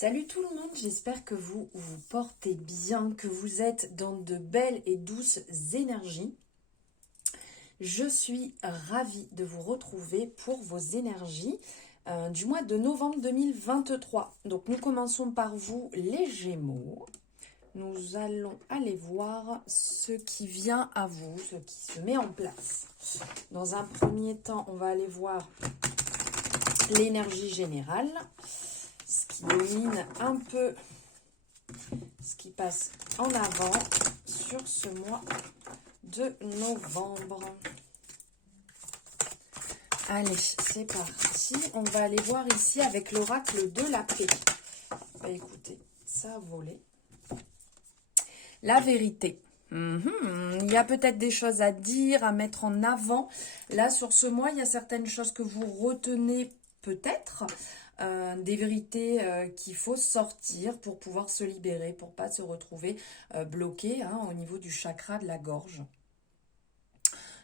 Salut tout le monde, j'espère que vous vous portez bien, que vous êtes dans de belles et douces énergies. Je suis ravie de vous retrouver pour vos énergies du mois de novembre 2023. Donc nous commençons par vous les Gémeaux. Nous allons aller voir ce qui vient à vous, ce qui se met en place. Dans un premier temps, on va aller voir l'énergie générale. Ce qui domine un peu ce qui passe en avant sur ce mois de novembre. Allez, c'est parti. On va aller voir ici avec l'oracle de la paix. Bah, écoutez, ça a volé. La vérité. Il y a peut-être des choses à dire, à mettre en avant. Là, sur ce mois, il y a certaines choses que vous retenez peut-être. Des vérités qu'il faut sortir pour pouvoir se libérer, pour pas se retrouver bloqué au niveau du chakra de la gorge.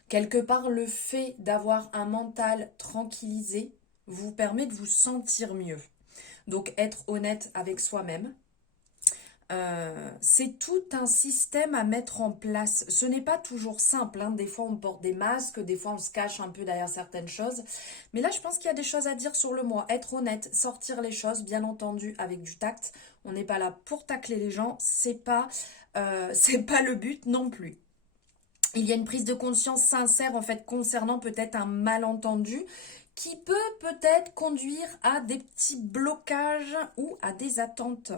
Quelque part, le fait d'avoir un mental tranquillisé vous permet de vous sentir mieux. Donc, être honnête avec soi-même. C'est tout un système à mettre en place. Ce n'est pas toujours simple, Des fois on porte des masques, des fois on se cache un peu derrière certaines choses. Mais là je pense qu'il y a des choses à dire sur le mois. Être honnête, sortir les choses, bien entendu avec du tact. On n'est pas là pour tacler les gens, c'est pas le but non plus. Il y a une prise de conscience sincère en fait concernant peut-être un malentendu qui peut peut-être conduire à des petits blocages ou à des attentes.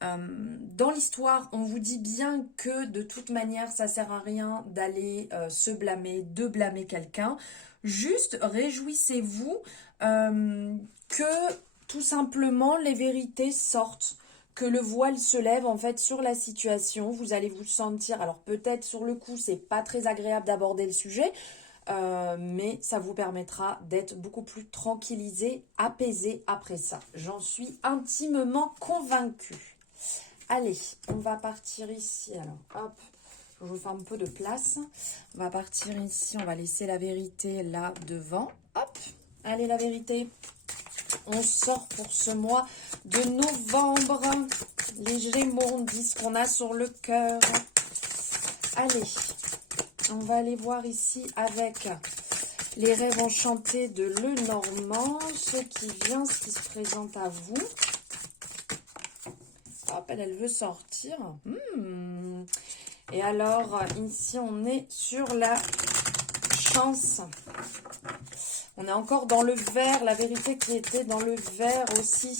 Dans l'histoire, on vous dit bien que de toute manière, ça sert à rien d'aller se blâmer, de blâmer quelqu'un. Juste réjouissez-vous que tout simplement les vérités sortent, que le voile se lève en fait sur la situation. Vous allez vous sentir, alors peut-être sur le coup, c'est pas très agréable d'aborder le sujet. Mais ça vous permettra d'être beaucoup plus tranquillisé, apaisé après ça. J'en suis intimement convaincue. Allez, on va partir ici. Alors, hop, je vous fais un peu de place. On va partir ici, on va laisser la vérité là devant. Hop, allez la vérité. On sort pour ce mois de novembre. Les Gémeaux, on dit ce qu'on a sur le cœur. Allez, on va aller voir ici avec les rêves enchantés de Lenormand, ce qui vient, ce qui se présente à vous. Hop, elle veut sortir. Et alors, ici, on est sur la chance. On est encore dans le vert, la vérité qui était dans le vert aussi.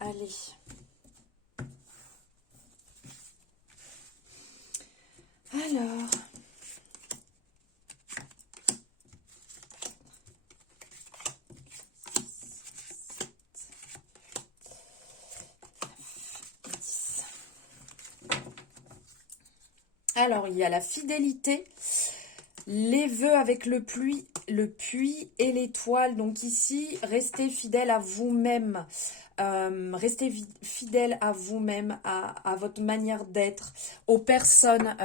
Allez. Alors. Alors, il y a la fidélité, les vœux avec le puits et l'étoile. Donc ici, restez fidèle à vous-même. Restez fidèle à vous-même, à votre manière d'être, aux personnes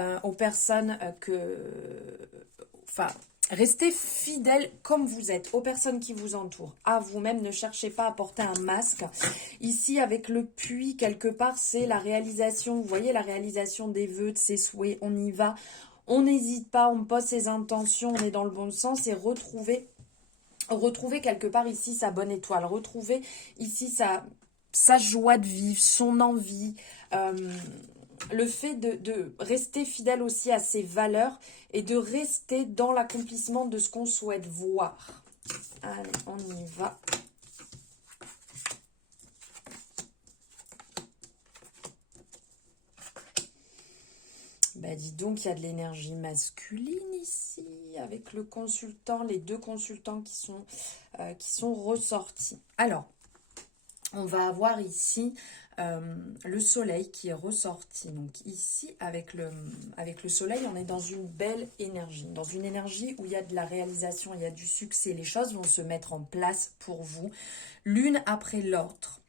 restez fidèle comme vous êtes, aux personnes qui vous entourent, à vous-même. Ne cherchez pas à porter un masque. Ici, avec le puits, quelque part, c'est la réalisation. Vous voyez, la réalisation des vœux, de ses souhaits. On y va. On n'hésite pas, on pose ses intentions, on est dans le bon sens et retrouver quelque part ici sa bonne étoile. Retrouver ici sa joie de vivre, son envie. Le fait de rester fidèle aussi à ses valeurs et de rester dans l'accomplissement de ce qu'on souhaite voir. Allez, on y va. Bah dis donc, il y a de l'énergie masculine ici, avec le consultant, les deux consultants qui sont ressortis. Alors, on va avoir ici le soleil qui est ressorti. Donc ici, avec le soleil, on est dans une belle énergie. Dans une énergie où il y a de la réalisation, il y a du succès. Les choses vont se mettre en place pour vous, l'une après l'autre.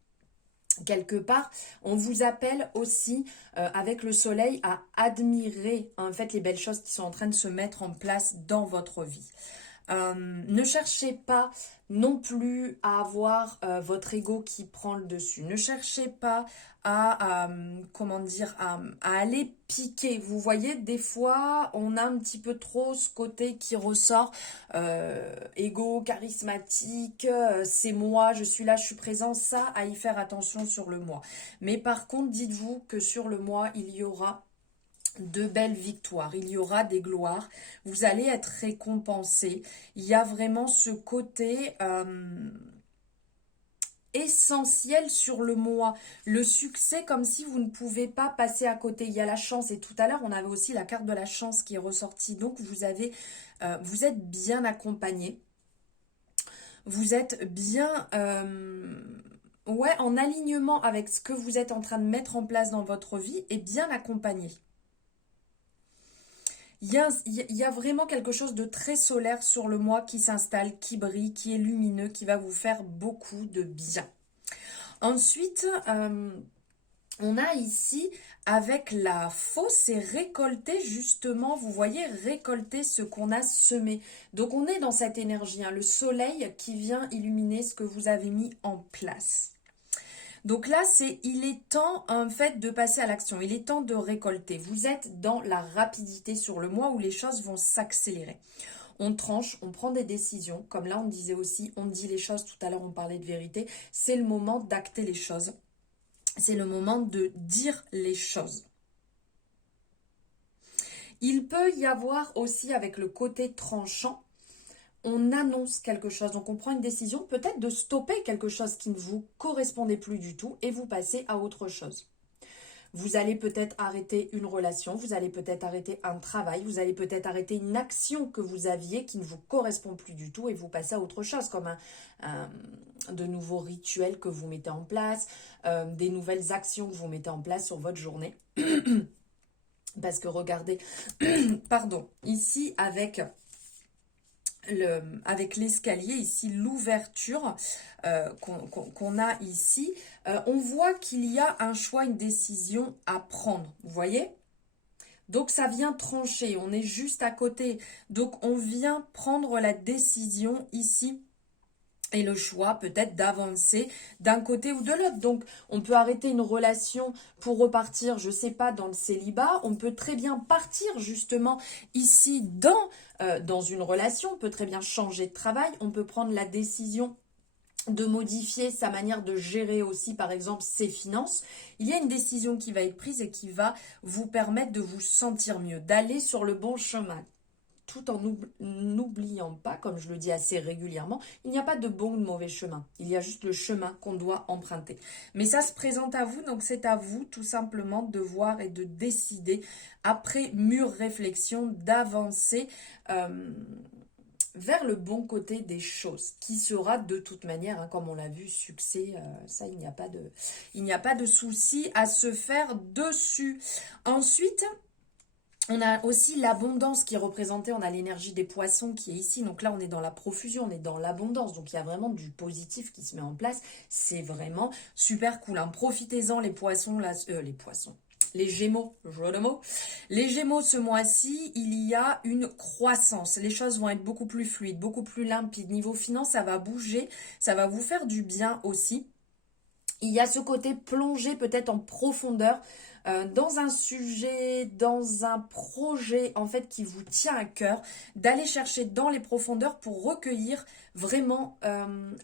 Quelque part, on vous appelle aussi avec le soleil à admirer en fait les belles choses qui sont en train de se mettre en place dans votre vie. Ne cherchez pas non plus à avoir votre ego qui prend le dessus. Ne cherchez pas comment dire, à aller piquer. Vous voyez, des fois, on a un petit peu trop ce côté qui ressort, ego, charismatique, c'est moi, je suis là, je suis présent, ça, à y faire attention sur le moi. Mais par contre, dites-vous que sur le moi, il y aura de belles victoires, il y aura des gloires, vous allez être récompensé. Il y a vraiment ce côté essentiel sur le moi, le succès comme si vous ne pouvez pas passer à côté. Il y a la chance et tout à l'heure on avait aussi la carte de la chance qui est ressortie. Donc vous êtes bien accompagné, vous êtes bien ouais, en alignement avec ce que vous êtes en train de mettre en place dans votre vie et bien accompagné. Il y a vraiment quelque chose de très solaire sur le moi qui s'installe, qui brille, qui est lumineux, qui va vous faire beaucoup de bien. Ensuite, on a ici, avec la faux, c'est récolter justement, vous voyez, récolter ce qu'on a semé. Donc on est dans cette énergie, hein, le soleil qui vient illuminer ce que vous avez mis en place. Donc là, il est temps en fait de passer à l'action, il est temps de récolter. Vous êtes dans la rapidité sur le mois où les choses vont s'accélérer. On tranche, on prend des décisions, comme là on disait aussi, on dit les choses, tout à l'heure on parlait de vérité, c'est le moment d'acter les choses, c'est le moment de dire les choses. Il peut y avoir aussi avec le côté tranchant, on annonce quelque chose, donc on prend une décision peut-être de stopper quelque chose qui ne vous correspondait plus du tout et vous passez à autre chose. Vous allez peut-être arrêter une relation, vous allez peut-être arrêter un travail, vous allez peut-être arrêter une action que vous aviez qui ne vous correspond plus du tout et vous passez à autre chose, comme de nouveaux rituels que vous mettez en place, des nouvelles actions que vous mettez en place sur votre journée. Parce que regardez, pardon, ici avec l'escalier, ici l'ouverture qu'on a ici, on voit qu'il y a un choix, une décision à prendre, vous voyez? Donc ça vient trancher, on est juste à côté, donc on vient prendre la décision ici et le choix peut-être d'avancer d'un côté ou de l'autre. Donc on peut arrêter une relation pour repartir, je sais pas, dans le célibat. On peut très bien partir justement ici dans une relation. On peut très bien changer de travail. On peut prendre la décision de modifier sa manière de gérer aussi, par exemple, ses finances. Il y a une décision qui va être prise et qui va vous permettre de vous sentir mieux, d'aller sur le bon chemin, tout en n'oubliant pas, comme je le dis assez régulièrement, il n'y a pas de bon ou de mauvais chemin. Il y a juste le chemin qu'on doit emprunter. Mais ça se présente à vous, donc c'est à vous tout simplement de voir et de décider, après mûre réflexion, d'avancer vers le bon côté des choses, qui sera de toute manière, hein, comme on l'a vu, succès, ça il n'y a pas de souci à se faire dessus. Ensuite, on a aussi l'abondance qui est représentée, on a l'énergie des poissons qui est ici, donc là on est dans la profusion, on est dans l'abondance, donc il y a vraiment du positif qui se met en place, c'est vraiment super cool, hein. Profitez-en les poissons, les Gémeaux, jeu de mots. Les Gémeaux, ce mois-ci, il y a une croissance. Les choses vont être beaucoup plus fluides, beaucoup plus limpides. Niveau finance, ça va bouger, ça va vous faire du bien aussi. Il y a ce côté plongé peut-être en profondeur dans un sujet, dans un projet en fait qui vous tient à cœur, d'aller chercher dans les profondeurs pour recueillir vraiment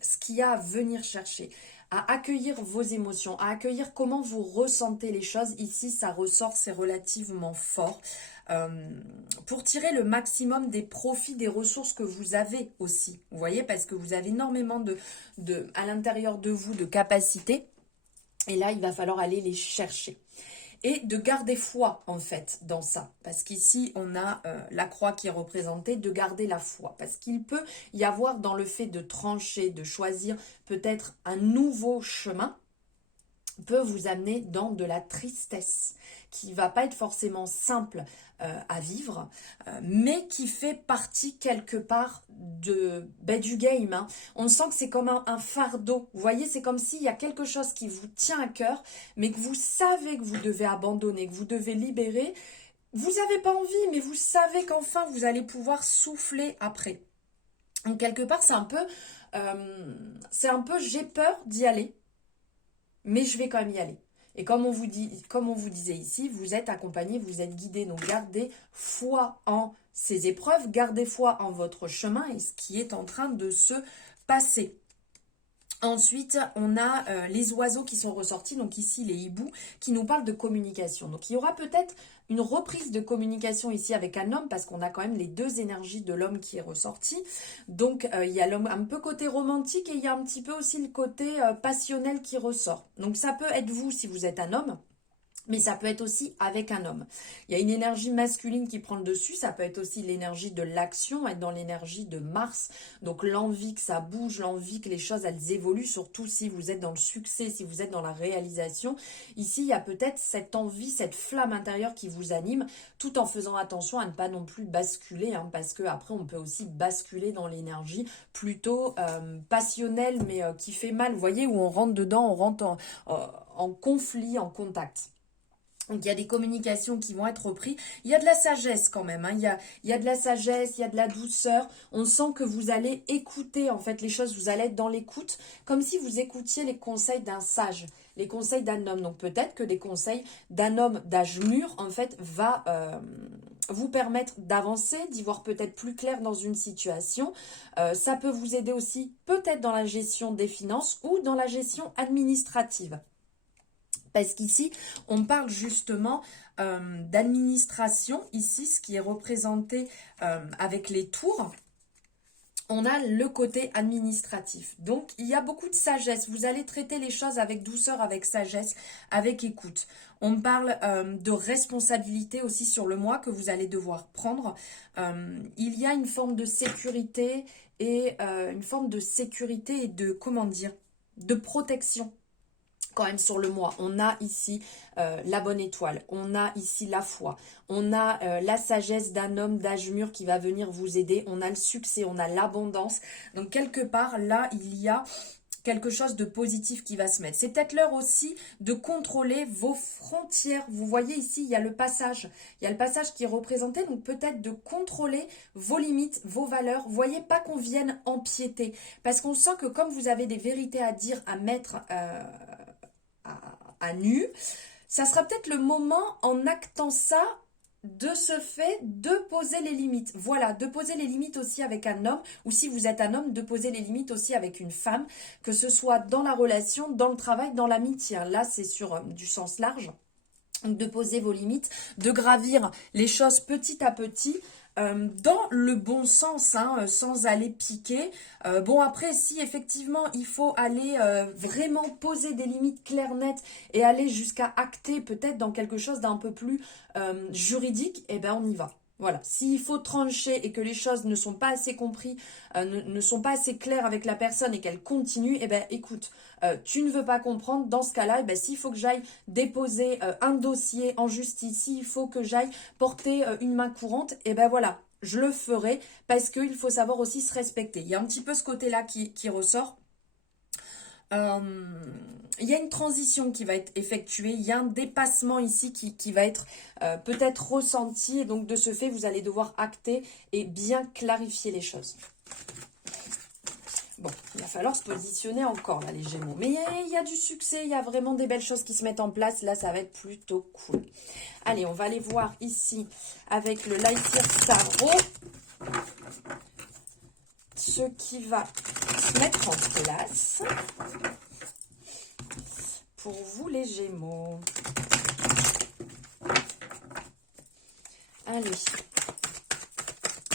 ce qu'il y a à venir chercher, à accueillir vos émotions, à accueillir comment vous ressentez les choses. Ici, ça ressort, c'est relativement fort. Pour tirer le maximum des profits, des ressources que vous avez aussi. Vous voyez, parce que vous avez énormément à l'intérieur de vous de capacités. Et là, il va falloir aller les chercher. Et de garder foi, en fait, dans ça. Parce qu'ici, on a la croix qui est représentée, de garder la foi. Parce qu'il peut y avoir dans le fait de trancher, de choisir peut-être un nouveau chemin, peut vous amener dans de la tristesse, qui va pas être forcément simple à vivre, mais qui fait partie quelque part du game, hein. On sent que c'est comme un fardeau, vous voyez, c'est comme s'il y a quelque chose qui vous tient à cœur, mais que vous savez que vous devez abandonner, que vous devez libérer. Vous n'avez pas envie, mais vous savez qu'enfin vous allez pouvoir souffler après. Donc quelque part, c'est un peu j'ai peur d'y aller, mais je vais quand même y aller. Et comme on vous disait ici, vous êtes accompagné, vous êtes guidé. Donc gardez foi en ces épreuves, gardez foi en votre chemin et ce qui est en train de se passer. Ensuite, on a les oiseaux qui sont ressortis, donc ici les hiboux, qui nous parlent de communication. Donc il y aura peut-être une reprise de communication ici avec un homme, parce qu'on a quand même les deux énergies de l'homme qui est ressorti. Donc il y a l'homme un peu côté romantique et il y a un petit peu aussi le côté passionnel qui ressort. Donc ça peut être vous si vous êtes un homme. Mais ça peut être aussi avec un homme. Il y a une énergie masculine qui prend le dessus. Ça peut être aussi l'énergie de l'action, être dans l'énergie de Mars. Donc l'envie que ça bouge, l'envie que les choses elles évoluent, surtout si vous êtes dans le succès, si vous êtes dans la réalisation. Ici, il y a peut-être cette envie, cette flamme intérieure qui vous anime, tout en faisant attention à ne pas non plus basculer, hein, parce que après on peut aussi basculer dans l'énergie plutôt passionnelle, mais qui fait mal. Vous voyez, où on rentre dedans, on rentre en conflit, en contact. Donc il y a des communications qui vont être reprises. Il y a de la sagesse quand même, hein. Il y a de la sagesse, il y a de la douceur. On sent que vous allez écouter en fait les choses, vous allez être dans l'écoute, comme si vous écoutiez les conseils d'un sage, les conseils d'un homme. Donc peut-être que les conseils d'un homme d'âge mûr en fait va vous permettre d'avancer, d'y voir peut-être plus clair dans une situation. Ça peut vous aider aussi peut-être dans la gestion des finances ou dans la gestion administrative. Parce qu'ici, on parle justement d'administration. Ici, ce qui est représenté avec les tours, on a le côté administratif. Donc, il y a beaucoup de sagesse. Vous allez traiter les choses avec douceur, avec sagesse, avec écoute. On parle de responsabilité aussi sur le mois que vous allez devoir prendre. Il y a une forme de sécurité et comment dire, de protection quand même sur le mois. On a ici la bonne étoile, on a ici la foi, on a la sagesse d'un homme d'âge mûr qui va venir vous aider, on a le succès, on a l'abondance. Donc quelque part là, il y a quelque chose de positif qui va se mettre. C'est peut-être l'heure aussi de contrôler vos frontières. Vous voyez ici, il y a le passage. Il y a le passage qui est représenté, donc peut-être de contrôler vos limites, vos valeurs. Vous voyez, pas qu'on vienne empiéter. Parce qu'on sent que comme vous avez des vérités à dire, à mettre à nu, ça sera peut-être le moment en actant ça de ce fait de poser les limites. Voilà, de poser les limites aussi avec un homme, ou si vous êtes un homme, de poser les limites aussi avec une femme, que ce soit dans la relation, dans le travail, dans l'amitié. Là, c'est sur du sens large. Donc de poser vos limites, de gravir les choses petit à petit, dans le bon sens, hein, sans aller piquer. Bon après, si effectivement il faut aller vraiment poser des limites claires, nettes et aller jusqu'à acter peut-être dans quelque chose d'un peu plus juridique, eh ben on y va. Voilà, s'il faut trancher et que les choses ne sont pas assez comprises, ne sont pas assez claires avec la personne et qu'elle continue, eh ben écoute, tu ne veux pas comprendre, dans ce cas-là, eh ben, s'il faut que j'aille déposer un dossier en justice, s'il faut que j'aille porter une main courante, eh ben voilà, je le ferai parce qu'il faut savoir aussi se respecter. Il y a un petit peu ce côté-là qui ressort. Euh, il y a une transition qui va être effectuée, il y a un dépassement ici qui va être peut-être ressenti et donc de ce fait vous allez devoir acter et bien clarifier les choses. Bon, il va falloir se positionner encore là les Gémeaux, mais il y a du succès, il y a vraiment des belles choses qui se mettent en place, là ça va être plutôt cool. Allez, on va aller voir ici avec le Lightyear Tarot ce qui va se mettre en place pour vous les Gémeaux. Allez,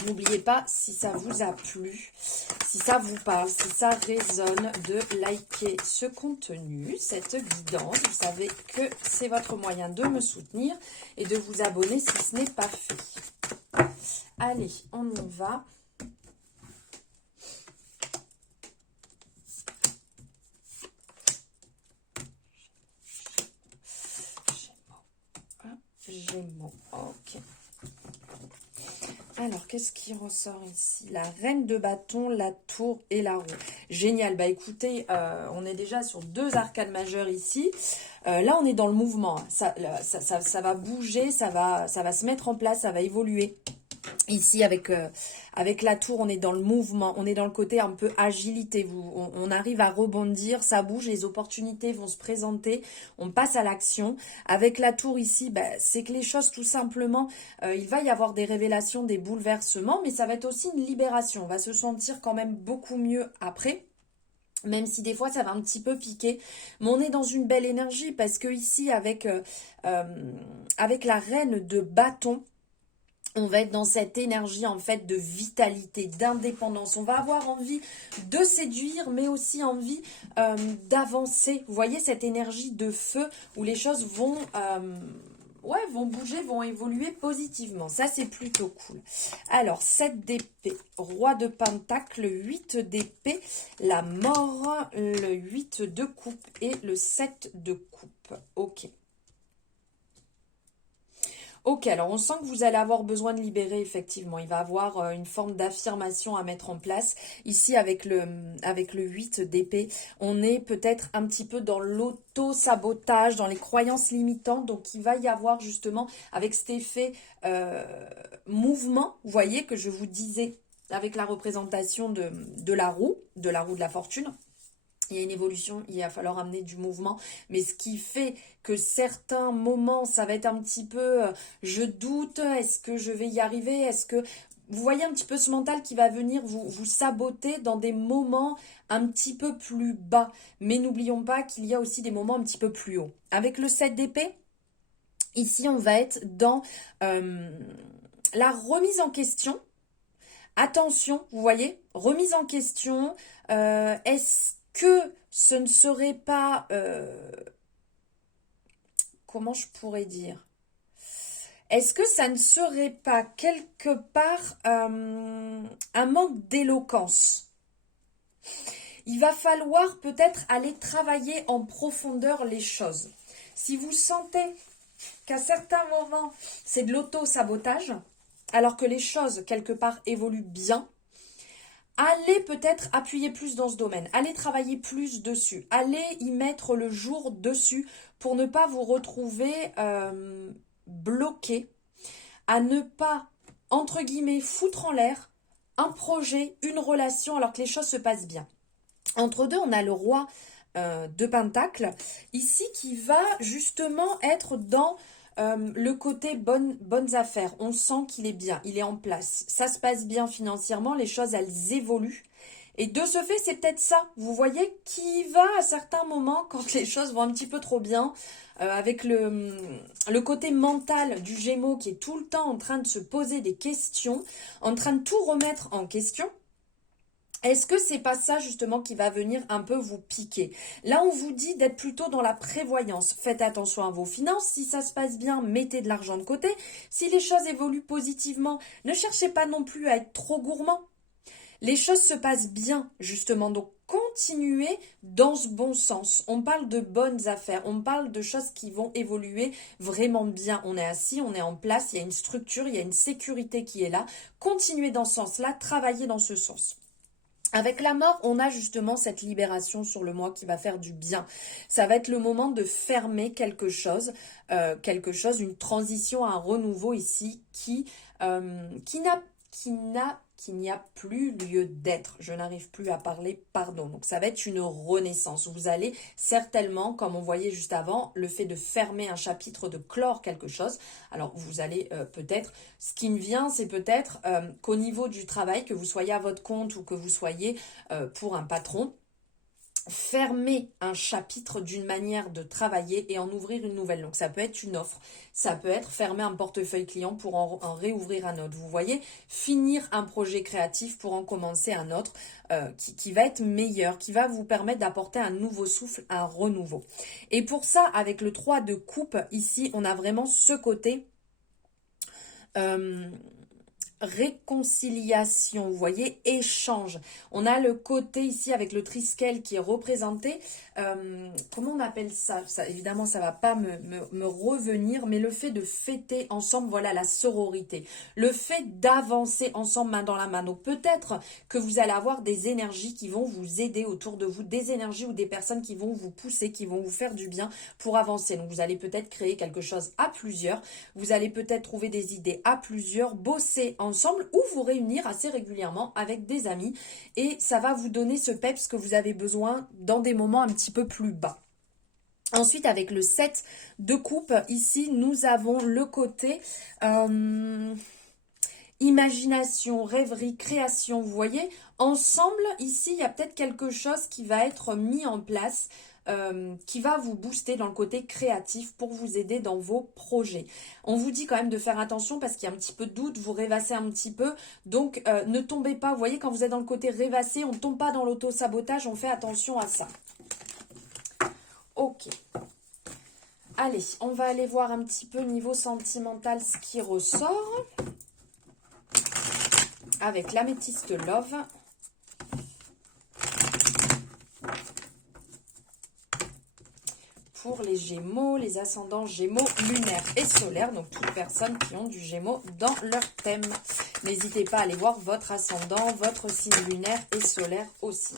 n'oubliez pas, si ça vous a plu, si ça vous parle, si ça résonne, de liker ce contenu, cette guidance. Vous savez que c'est votre moyen de me soutenir et de vous abonner si ce n'est pas fait. Allez, on y va. Gémeaux, ok. Alors, qu'est-ce qui ressort ici? La reine de bâton, la tour et la roue. Génial. Bah écoutez, on est déjà sur 2 arcanes majeures ici. Là, on est dans le mouvement. Ça va bouger, ça va se mettre en place, ça va évoluer. Ici, avec la tour, on est dans le mouvement, on est dans le côté un peu agilité. On arrive à rebondir, ça bouge, les opportunités vont se présenter, on passe à l'action. Avec la tour ici, c'est que les choses, tout simplement, il va y avoir des révélations, des bouleversements, mais ça va être aussi une libération. On va se sentir quand même beaucoup mieux après. Même si des fois ça va un petit peu piquer, mais on est dans une belle énergie parce que ici avec la reine de bâton, on va être dans cette énergie en fait de vitalité, d'indépendance. On va avoir envie de séduire, mais aussi envie d'avancer. Vous voyez cette énergie de feu où les choses vont bouger, vont évoluer positivement. Ça, c'est plutôt cool. Alors, 7 d'épée, roi de pentacle, 8 d'épée, la mort, le 8 de coupe et le 7 de coupe. Ok. Ok, alors on sent que vous allez avoir besoin de libérer, effectivement. Il va avoir une forme d'affirmation à mettre en place. Ici, avec le 8 d'épée, on est peut-être un petit peu dans l'auto-sabotage, dans les croyances limitantes. Donc, il va y avoir justement, avec cet effet mouvement, vous voyez, que je vous disais, avec la représentation de la roue de la fortune. Il y a une évolution, il va falloir amener du mouvement, mais ce qui fait que certains moments, ça va être un petit peu, je doute, est-ce que je vais y arriver, est-ce que... Vous voyez un petit peu ce mental qui va venir vous saboter dans des moments un petit peu plus bas. Mais n'oublions pas qu'il y a aussi des moments un petit peu plus hauts. Avec le 7 d'épée, ici on va être dans la remise en question. Attention, vous voyez, remise en question, est-ce que ce ne serait pas, comment je pourrais dire, est-ce que ça ne serait pas quelque part un manque d'éloquence? Il va falloir peut-être aller travailler en profondeur les choses. Si vous sentez qu'à certains moments, c'est de l'auto-sabotage, alors que les choses, quelque part, évoluent bien, allez peut-être appuyer plus dans ce domaine, allez travailler plus dessus, allez y mettre le jour dessus pour ne pas vous retrouver bloqué, à ne pas, entre guillemets, foutre en l'air un projet, une relation, alors que les choses se passent bien. Entre deux, on a le roi de Pentacle, ici qui va justement être dans le côté bonnes affaires. On sent qu'il est bien, il est en place. Ça se passe bien financièrement, les choses, elles évoluent. Et de ce fait, c'est peut-être ça, vous voyez, qui va à certains moments, quand les choses vont un petit peu trop bien, avec le côté mental du Gémeaux qui est tout le temps en train de se poser des questions, en train de tout remettre en question. Est-ce que c'est pas ça justement qui va venir un peu vous piquer? Là, on vous dit d'être plutôt dans la prévoyance. Faites attention à vos finances. Si ça se passe bien, mettez de l'argent de côté. Si les choses évoluent positivement, ne cherchez pas non plus à être trop gourmand. Les choses se passent bien, justement. Donc, continuez dans ce bon sens. On parle de bonnes affaires. On parle de choses qui vont évoluer vraiment bien. On est assis, on est en place. Il y a une structure, il y a une sécurité qui est là. Continuez dans ce sens-là. Travaillez dans ce sens. Avec la mort, on a justement cette libération sur le mois qui va faire du bien. Ça va être le moment de fermer quelque chose, une transition, un renouveau ici qui n'y a plus lieu d'être. Je n'arrive plus à parler, pardon. Donc ça va être une renaissance. Vous allez certainement, comme on voyait juste avant, le fait de fermer un chapitre, de clore quelque chose. Alors vous allez peut-être, ce qui me vient, c'est peut-être qu'au niveau du travail, que vous soyez à votre compte ou que vous soyez pour un patron, fermer un chapitre d'une manière de travailler et en ouvrir une nouvelle. Donc ça peut être une offre, ça peut être fermer un portefeuille client pour en réouvrir un autre. Vous voyez, finir un projet créatif pour en commencer un autre qui va être meilleur, qui va vous permettre d'apporter un nouveau souffle, un renouveau. Et pour ça, avec le 3 de coupe, ici, on a vraiment ce côté... réconciliation, vous voyez, échange. On a le côté ici avec le triskel qui est représenté, comment on appelle ça, évidemment ça va pas me revenir, mais le fait de fêter ensemble, voilà la sororité, le fait d'avancer ensemble main dans la main. Donc peut-être que vous allez avoir des énergies qui vont vous aider autour de vous, des énergies ou des personnes qui vont vous pousser, qui vont vous faire du bien pour avancer. Donc vous allez peut-être créer quelque chose à plusieurs, vous allez peut-être trouver des idées à plusieurs, bosser ensemble ou vous réunir assez régulièrement avec des amis et ça va vous donner ce peps que vous avez besoin dans des moments un petit peu plus bas. Ensuite, avec le 7 de coupe, ici, nous avons le côté imagination, rêverie, création. Vous voyez, ensemble, ici, il y a peut-être quelque chose qui va être mis en place, qui va vous booster dans le côté créatif pour vous aider dans vos projets. On vous dit quand même de faire attention parce qu'il y a un petit peu de doute, vous rêvassez un petit peu. Donc, ne tombez pas. Vous voyez, quand vous êtes dans le côté rêvassé, on ne tombe pas dans l'auto-sabotage, on fait attention à ça. Ok. Allez, on va aller voir un petit peu niveau sentimental ce qui ressort. Avec l'améthyste Love. Pour les Gémeaux, les ascendants Gémeaux lunaires et solaires. Donc, toutes personnes qui ont du Gémeaux dans leur thème. N'hésitez pas à aller voir votre ascendant, votre signe lunaire et solaire aussi.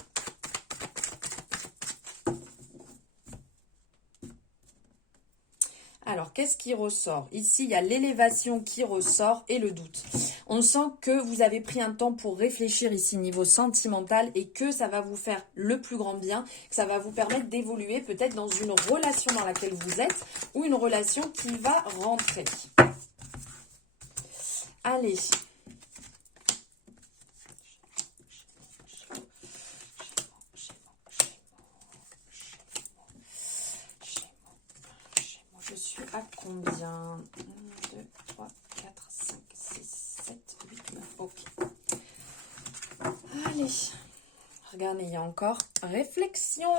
Alors, qu'est-ce qui ressort? Ici, il y a l'élévation qui ressort et le doute. On sent que vous avez pris un temps pour réfléchir ici niveau sentimental et que ça va vous faire le plus grand bien, que ça va vous permettre d'évoluer peut-être dans une relation dans laquelle vous êtes ou une relation qui va rentrer. Allez. Je suis à combien? 1, 2, 3, 4, 5, 6, 7, 8, 9. Ok. Allez. Regardez, il y a encore réflexion.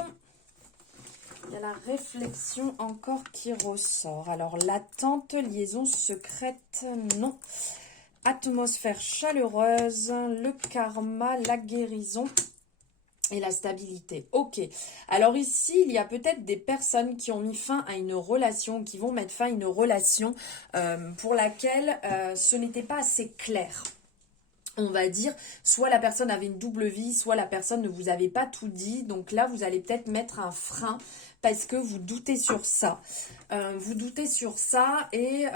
Il y a la réflexion encore qui ressort. Alors, l'attente, liaison secrète, non. Atmosphère chaleureuse, le karma, la guérison. Et la stabilité. Ok. Alors ici, il y a peut-être des personnes qui ont mis fin à une relation, qui vont mettre fin à une relation pour laquelle ce n'était pas assez clair. On va dire, soit la personne avait une double vie, soit la personne ne vous avait pas tout dit. Donc là, vous allez peut-être mettre un frein parce que vous doutez sur ça. Vous doutez sur ça et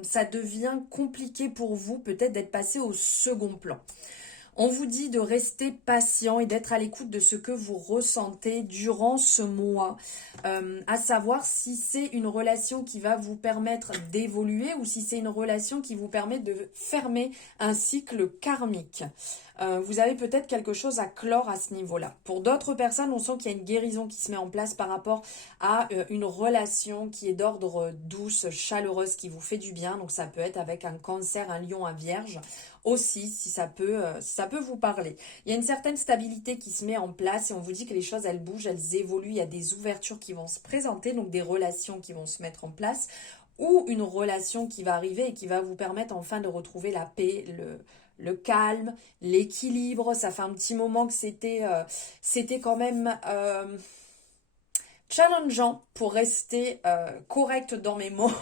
ça devient compliqué pour vous peut-être d'être passé au second plan. On vous dit de rester patient et d'être à l'écoute de ce que vous ressentez durant ce mois, à savoir si c'est une relation qui va vous permettre d'évoluer ou si c'est une relation qui vous permet de fermer un cycle karmique. Vous avez peut-être quelque chose à clore à ce niveau-là. Pour d'autres personnes, on sent qu'il y a une guérison qui se met en place par rapport à une relation qui est d'ordre douce, chaleureuse, qui vous fait du bien. Donc ça peut être avec un cancer, un lion, un vierge aussi, si ça peut vous parler. Il y a une certaine stabilité qui se met en place et on vous dit que les choses, elles bougent, elles évoluent. Il y a des ouvertures qui vont se présenter, donc des relations qui vont se mettre en place ou une relation qui va arriver et qui va vous permettre enfin de retrouver la paix, le calme, l'équilibre. Ça fait un petit moment que c'était quand même challengeant, pour rester correcte dans mes mots,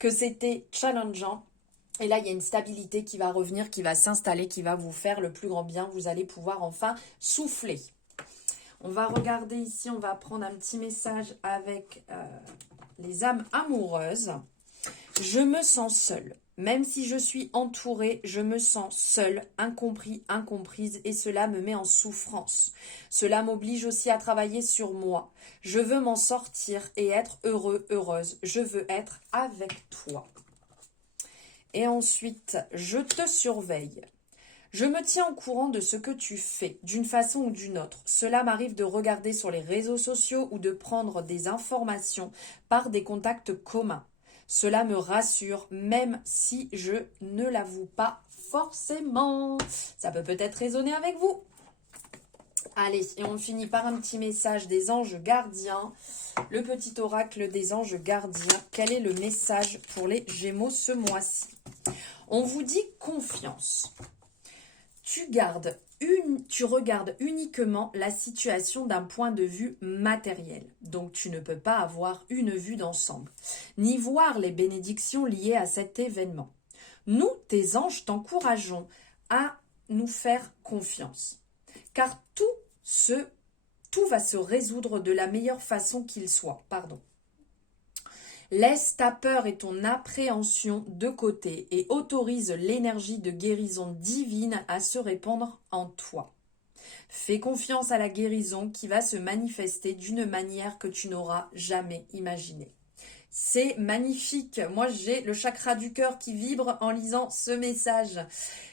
que c'était challengeant. Et là, il y a une stabilité qui va revenir, qui va s'installer, qui va vous faire le plus grand bien. Vous allez pouvoir enfin souffler. On va regarder ici, on va prendre un petit message avec les âmes amoureuses. Je me sens seule. Même si je suis entourée, je me sens seule, incompris, incomprise et cela me met en souffrance. Cela m'oblige aussi à travailler sur moi. Je veux m'en sortir et être heureux, heureuse. Je veux être avec toi. Et ensuite, je te surveille. Je me tiens au courant de ce que tu fais, d'une façon ou d'une autre. Cela m'arrive de regarder sur les réseaux sociaux ou de prendre des informations par des contacts communs. Cela me rassure, même si je ne l'avoue pas forcément. Ça peut peut-être résonner avec vous. Allez, et on finit par un petit message des anges gardiens. Le petit oracle des anges gardiens. Quel est le message pour les Gémeaux ce mois-ci? On vous dit confiance. Tu regardes uniquement la situation d'un point de vue matériel. Donc, tu ne peux pas avoir une vue d'ensemble, ni voir les bénédictions liées à cet événement. Nous, tes anges, t'encourageons à nous faire confiance, car tout va se résoudre de la meilleure façon qu'il soit. Laisse ta peur et ton appréhension de côté et autorise l'énergie de guérison divine à se répandre en toi. Fais confiance à la guérison qui va se manifester d'une manière que tu n'auras jamais imaginée. C'est magnifique. Moi, j'ai le chakra du cœur qui vibre en lisant ce message.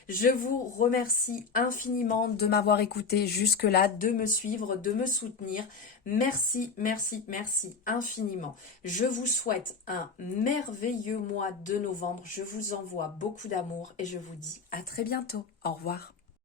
Je vous remercie infiniment de m'avoir écouté jusque-là, de me suivre, de me soutenir. Merci, merci, merci infiniment. Je vous souhaite un merveilleux mois de novembre. Je vous envoie beaucoup d'amour et je vous dis à très bientôt. Au revoir.